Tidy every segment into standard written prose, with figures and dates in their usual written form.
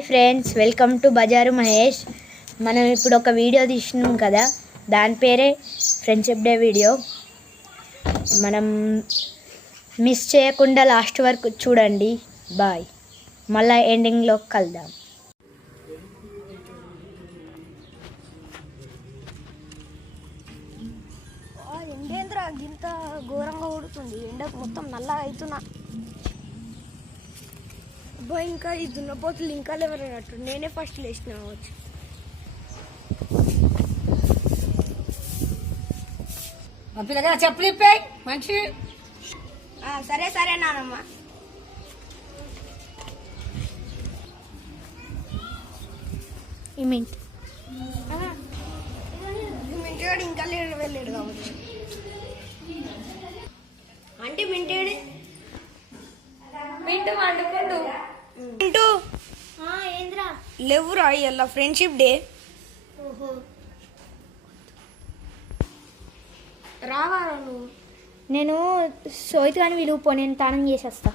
Hi friends, welcome to బజారు మహేష్. మనం ఇప్పుడు ఒక వీడియో తీసినాం కదా, దాని పేరే ఫ్రెండ్షిప్ డే వీడియో. మనం మిస్ చేయకుండా లాస్ట్ వరకు చూడండి. బాయ్. మళ్ళీ ఎండింగ్లో కలుద్దాం. ఎండేంద్ర ఇంత ఘోరంగా ఉడుతుంది. ఎండకు మొత్తం నల్లగా అవుతున్నా. అబ్బా, ఇంకా ఈ దున్నపోతులు ఇంకా లేవరన్నట్టు. నేనే ఫస్ట్ లేచిన కావచ్చు. పిల్లగా చెప్పులు ఇప్పాయి మంచి. సరే సరే నానమ్మ. ఈ మింట్ మింటేడు ఇంకా వెళ్ళాడు కావచ్చు. అంటే మింటేడు మింటు వండుకుంటూ మింటూ ఏంద్రా లేవురా ఇవాళ ఫ్రెండ్షిప్ డే. రావారా నువ్వు? నేను సోయిత్ కానీ విలువ నేను తానం చేసేస్తా.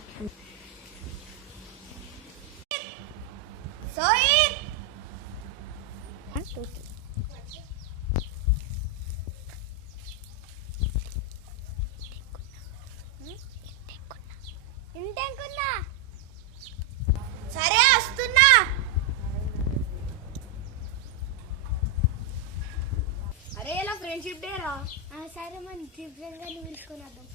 సరే వస్తున్నా. అరే ఇలా ఫ్రెండ్షిప్ డే రా. సరే మన డిఫరెంట్ గా పిలుచుకొని వద్దాం.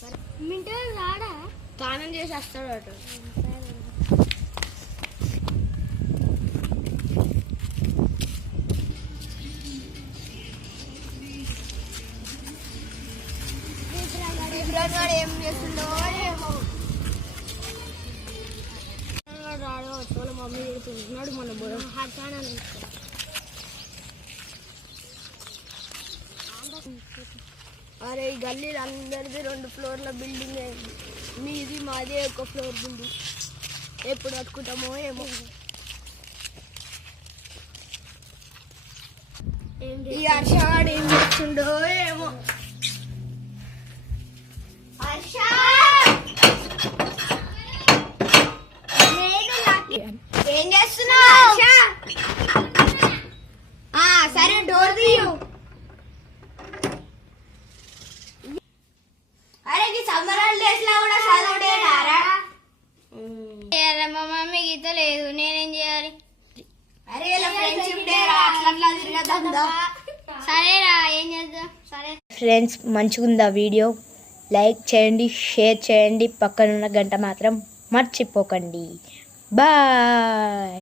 సరే మింటూ రాడా? స్నానం చేసి వస్తాడు అటు. ఏం చేస్తుందో ఏమో. రాడు వాళ్ళ మమ్మీ తింటున్నాడు. మన బుర్ర అరే ఈ గల్లీ అందరిది 2 ఫ్లోర్ల బిల్డింగ్ అయింది. మీది మాది ఒక ఫ్లోర్ బిల్డింగ్. ఎప్పుడు కట్టుకుంటామో ఏమో. ఈ హర్షగాడు ఏం చేస్తుండో ఏమో. హర్ష ఏం చేస్తున్నావు? సరే డోర్ తీయు. అరే ఈ సమ్మర్ హాలిడేస్ లో కూడా చదువుడేనారా? మా మమ్మీ గీత లేదు, నేనేం చేయాలి? అరే ఇలా ఫ్రెండ్షిప్ డే రా, అట్లా తిరగదా. సరేరా, ఏం చేద్దాం? సరే ఫ్రెండ్స్, మంచిగుందా వీడియో? లైక్ చేయండి, షేర్ చేయండి, పక్కనున్న గంట మాత్రం మర్చిపోకండి. బాయ్.